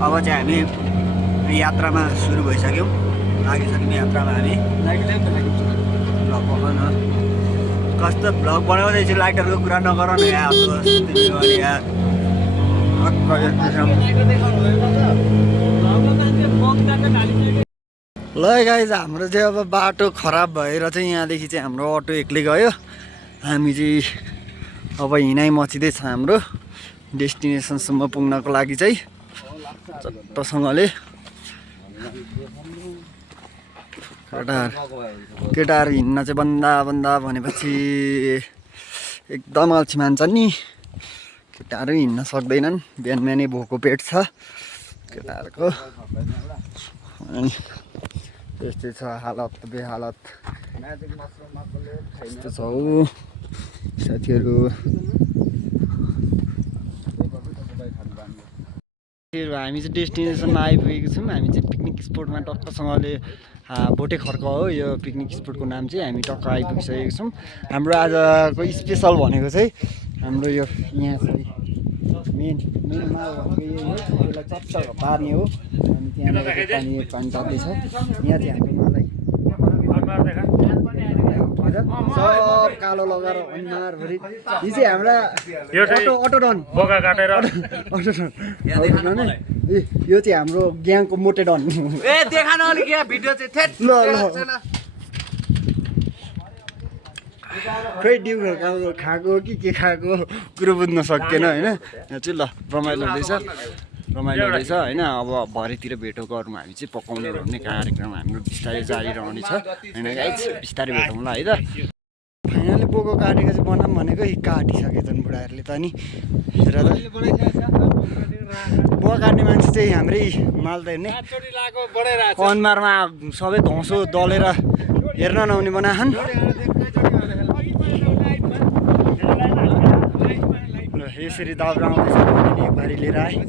अब चाहिँ हामी यात्रामा सुरु भइसक्यौँ, लागिसक्यौँ यात्रामा हामी। भ्लग बनाउन कस्तो भ्लग बनाउँदैछु, लाइटरको कुरा नगर न यहाँ। ल गाइज, हाम्रो चाहिँ अब बाटो खराब भएर चाहिँ यहाँदेखि चाहिँ हाम्रो अटो एक्लै गयो। हामी चाहिँ अब हिँडाइ मचिँदैछ हाम्रो डेस्टिनेसनसम्म पुग्नको लागि चाहिँ चट्टसँगले। केटाहरू हिँड्न चाहिँ बन्दा भनेपछि एकदम अल्छी मान्छन् नि। केटाहरू हिँड्न सक्दैनन्, बिहानै भोको पेट छ केटाहरूको। अनि त्यस्तै छ हालत, बेहालत यस्तो छ हौ साथीहरू। हामी चाहिँ डेस्टिनेसनमा आइपुगेको छौँ। हामी चाहिँ पिकनिक स्पोटमा टक्कसँगले भोटे खर्क हो यो पिकनिक स्पोटको नाम चाहिँ। हामी टक्क आइपुगिसकेको छौँ। हाम्रो आजको स्पेसल भनेको चाहिँ हाम्रो यो यहाँ चाहिँ मेन माल भनेको यही हो, यसलाई चट्ट पार्ने हो। अनि त्यहाँ पानी ताप्दैछ। यहाँ चाहिँ हामी मलाई सब कालो लगाएर अनुहारभरि यी चाहिँ हाम्रा अटो डन बोका काटेर अटो डन। यो चाहिँ हाम्रो ग्याङको मोटे डन। ए देखा न अलिक यहाँ भिडियो चाहिँ ल खै डिउ खाएको के खाएको कुरो बुझ्न सकिएन होइन। यहाँ चाहिँ ल रमाइलो हुँदैछ होइन। अब भरेतिर भेटो गरौँ, हामी चाहिँ पकाउने भन्ने कार्यक्रम हाम्रो बिस्तारै जारी रहनेछ होइन गाइस। बिस्तारै भेटौँला है त। फाइनली बोको काटेको चाहिँ बनाऊँ भनेको काटिसकेछन् बुढाहरूले त नि। हेर त बोका काट्ने मान्छे चाहिँ हाम्रै माल त हेर्ने अनुहारमा सबै धौँसो दलेर हेर्न नहुने बनाछन्। यसरी दाउरा आउँदैछ भने एक भारी लिएर आएँ।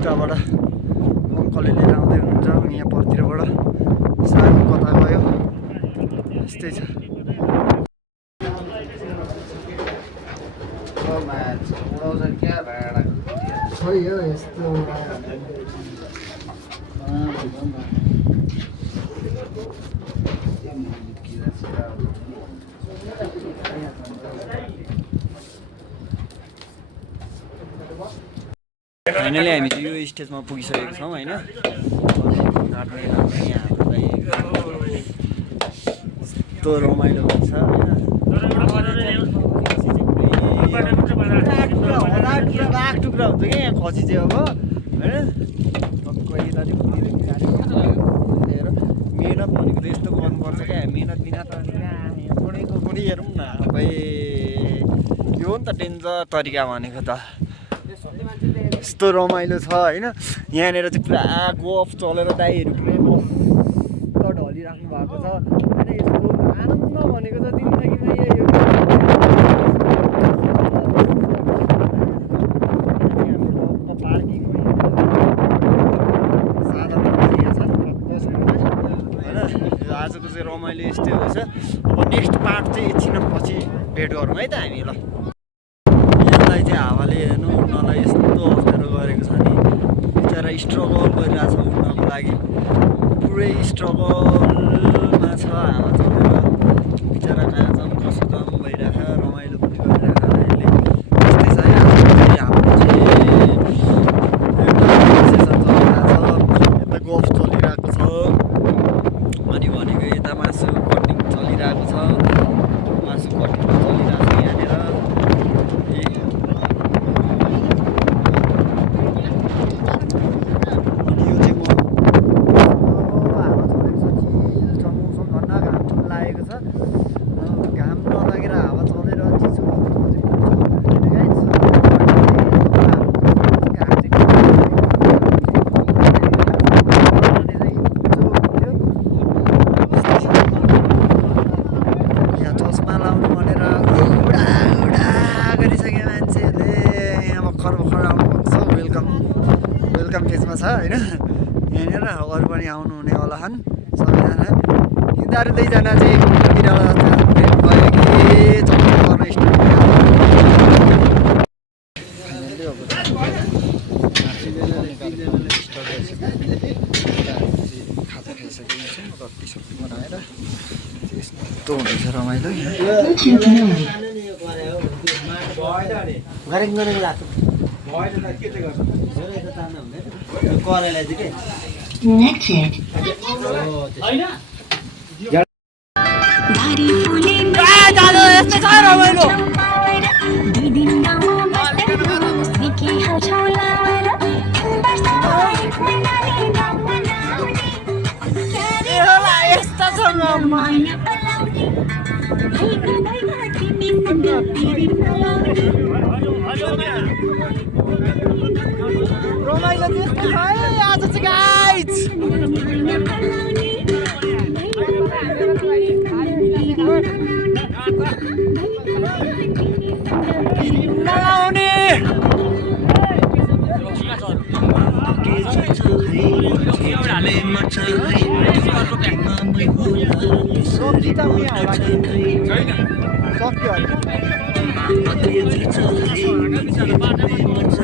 उताबाट अङ्कलले लिएर आउँदै हुनुहुन्छ। यहाँ परतिरबाट सानो कता गयो यस्तै छ। खै हो यस्तो फाइनली हामी चाहिँ यो स्टेजमा पुगिसकेको छौँ होइन। यस्तो रमाइलो हुन्छ होइन। लाख टुक्रा हुन्छ क्या यहाँ खसी चाहिँ अब होइन। मेहनत भनेको त यस्तो गर्नुपर्छ क्या। मेहनत बिना त पढेको पनि हेरौँ न भाइ। यो हो नि त डेन्जर तरिका भनेको त। यस्तो रमाइलो छ होइन। यहाँनिर चाहिँ पुरा गफ चलेर दाइहरू पुरै मस्त ढलिराख्नु भएको छ होइन। यस्तो आनन्द भनेको त जिन्दगीमा यही हो। पार्किङ सादा यहाँ छ होइन। आजको चाहिँ रमाइलो यस्तै हुन्छ। अब नेक्स्ट पार्ट चाहिँ एकछिन पछि भेट गरौँ है त हामी। ल यसलाई चाहिँ हावाले हेर्नु उड्नलाई यस्तो अप्ठ्यारो गरेको छ नि। बिचरा स्ट्रगल गरिरहेछ उड्नको लागि, पुरै स्ट्रगलमा छ। हावा चलेर बिचरा नाचम कसम भइरहेछ, रमाइलो पनि गरिरहेछ यसले। यस्तै छ है हाम्रो चाहिँ यता गफ चलिरहेको छ। अनि भनेको यता मासु कटिङ चलिरहेको छ। मासु कटिङ चलिरहेको छ यहाँनिर। वेलकम फेजमा छ होइन। यहाँनिर अरू पनि आउनु हुने होला छन् सबैजना। यिनीहरू दुईजना चाहिँ भयो कि चक्कर गर्न स्टार्ट खाजा खाइसकेको छ रक्ती सक्ती बनाएर यस्तो हुँदैछ रमाइलो गरेको गरेको लाग्छ कराइलाई चाहिँ रमाइलो त्यस्तो छ है आज चाहिँ गाइज नलाउने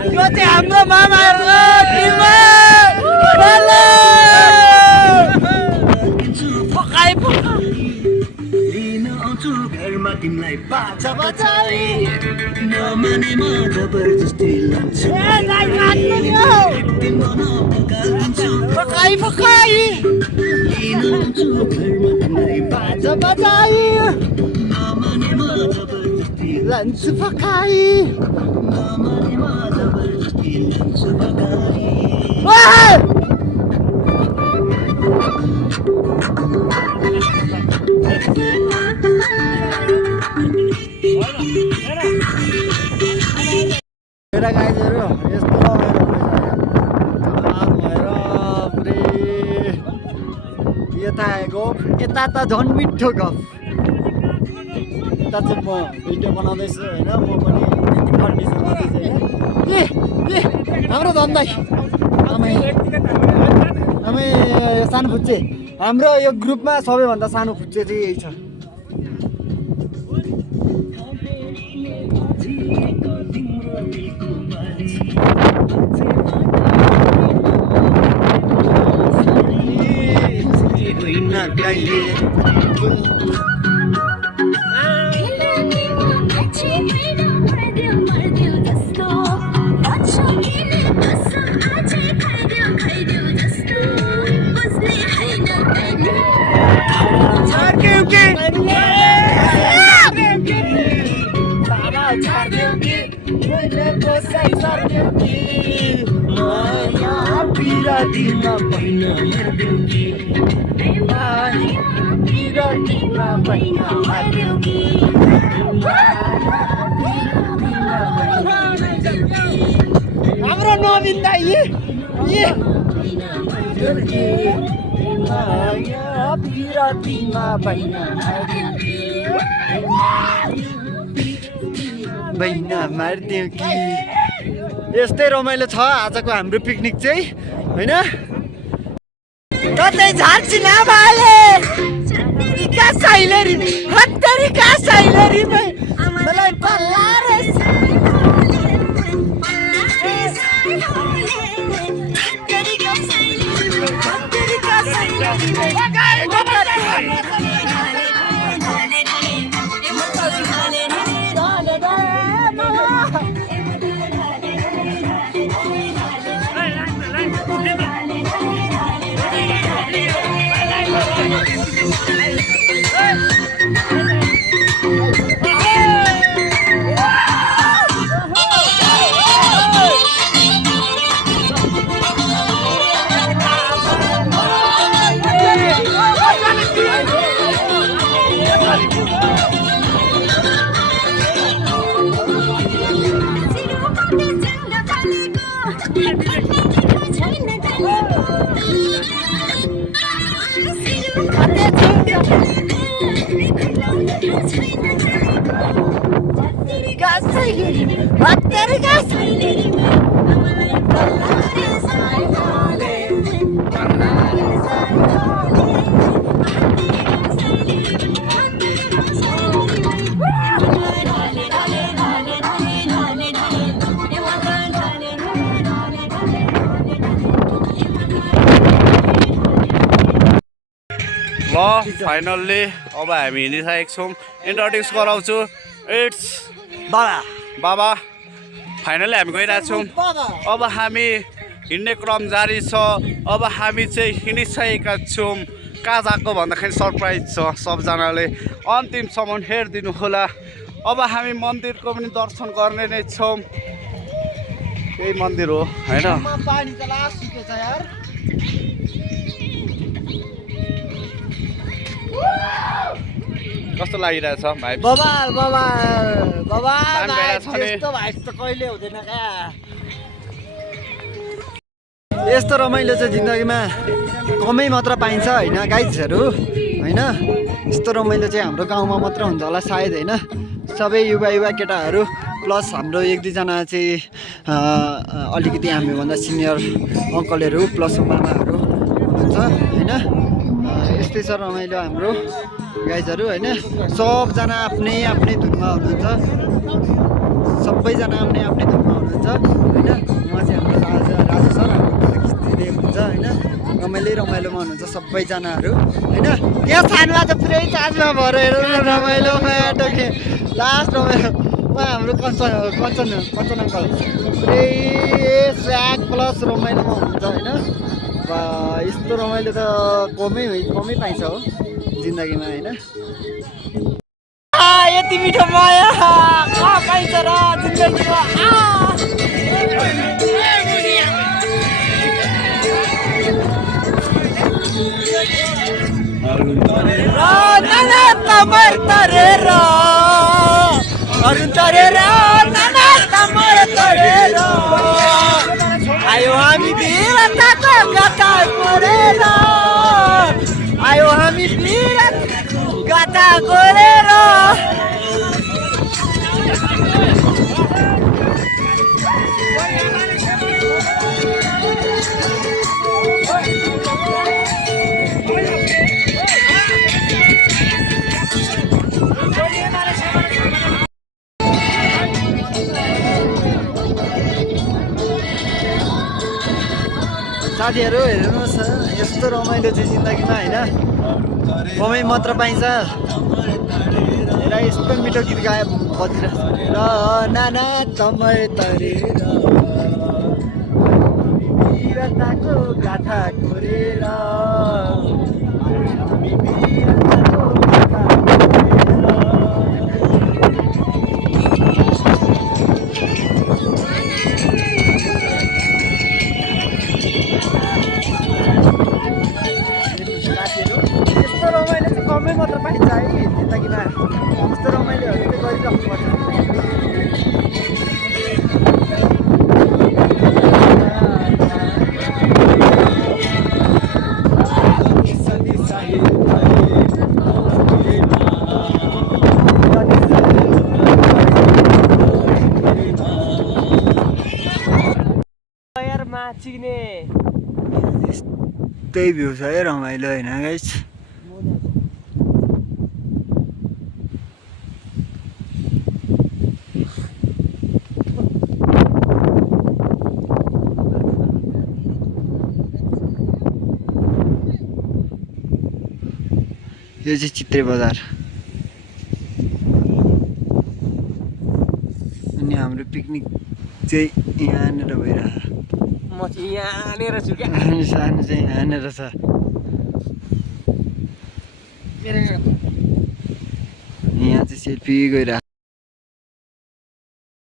यो चाहिँ हाम्रो मामाहरूको घरमा तिमीलाई बाचा बचाई नमानेमा जबरजस्ती लान्छु फकाई फकाई घरमा तिमीलाई बाचा बचाई नमानेमा जबरजस्ती लान्छु फकाई नमानेमा जबरजस्ती लान्छु फकाई मेरा गाईहरू यस्तो भएर पुरै यता गफ यता त झन् मिठो गफ यता चाहिँ म भिडियो बनाउँदैछु होइन म पनि त्यति कन्डिसन गर्दैछु होइन ए हाम्रो धन्दै आमै सानो फुच्चे हाम्रो यो ग्रुपमा सबैभन्दा सानो फुच्चे चाहिँ यही छ हाम्रो नवीन दाइ बहिना मारिदियो कि यस्तै रमाइलो छ आजको हाम्रो पिकनिक चाहिँ होइन कतै झार्छि नभाले का साइलेरी हत्तरी का साइलेरी मलाई पल्लारे ल फाइनल्ली अब हामी हिँडिसकेको छौँ इन्ट्रोड्युस गराउँछु इट्स बाबा फाइनल्ली हामी गइरहेको छौँ अब हामी हिँड्ने क्रम जारी छ अब हामी चाहिँ हिँडिसकेका छौँ कहाँ गएको भन्दाखेरि सरप्राइज छ सबजनाले अन्तिमसम्म हेरिदिनु होला अब हामी मन्दिरको पनि दर्शन गर्ने नै छौँ यही मन्दिर हो होइन कस्तो लागिरहेछ भाइ कहिले हुँदैन क्या यस्तो रमाइलो चाहिँ जिन्दगीमा कमै मात्र पाइन्छ होइन गाइजहरू होइन यस्तो रमाइलो चाहिँ हाम्रो गाउँमा मात्र हुन्छ होला सायद होइन सबै युवा केटाहरू प्लस हाम्रो एक दुईजना चाहिँ अलिकति हामीभन्दा सिनियर अङ्कलहरू प्लस मामाहरू हुनुहुन्छ होइन यस्तै छ रमाइलो हाम्रो गाइजहरू होइन सबजना आफ्नै आफ्नै धुनमा हुनुहुन्छ सबैजना आफ्नै आफ्नै धुनमा हुनुहुन्छ होइन उहाँ चाहिँ हाम्रो राजु सर हाम्रो खिचिदिएको हुन्छ होइन रमाइलोमा हुनुहुन्छ सबैजनाहरू होइन यहाँ सानोमा चाहिँ पुरै चार्जमा भएर हेरेर रमाइलो लास्ट रमाइलो उहाँ हाम्रो कञ्चन अङ्कल पुरै स्याक प्लस रमाइलोमा हुनुहुन्छ होइन यस्तो रमाइलो त कमै पाइन्छ हो जिन्दगीमा होइन यति मिठो माया कहाँ पाइन्छ र जिन्दगीमा आयो हामी वीरताको गाथा गरेर आयो हामी वीरताको गाथा गरेर साथीहरू हेर्नुहोस् यस्तो रमाइलो चाहिँ जिन्दगीमा होइन कमै मात्र पाइन्छ र यस्तो मिठो गीत गाए बजिरहेको र नाना तमर तरेर वीरताको गाथा कोरेर कमै मात्र पाइन्छ है जिन्दगीमा यस्तो रमाइलोहरू चाहिँ गरिराख्नुपर्छ त्यही भ्यू छ है रमाइलो होइन गाइस यो चाहिँ चित्रे बजार अनि हाम्रो पिकनिक चाहिँ यहाँनिर भइरहेको म चाहिँ यहाँनिर छु क्या सानो चाहिँ यहाँनिर छ यहाँ चाहिँ सेल्फी गइरहेको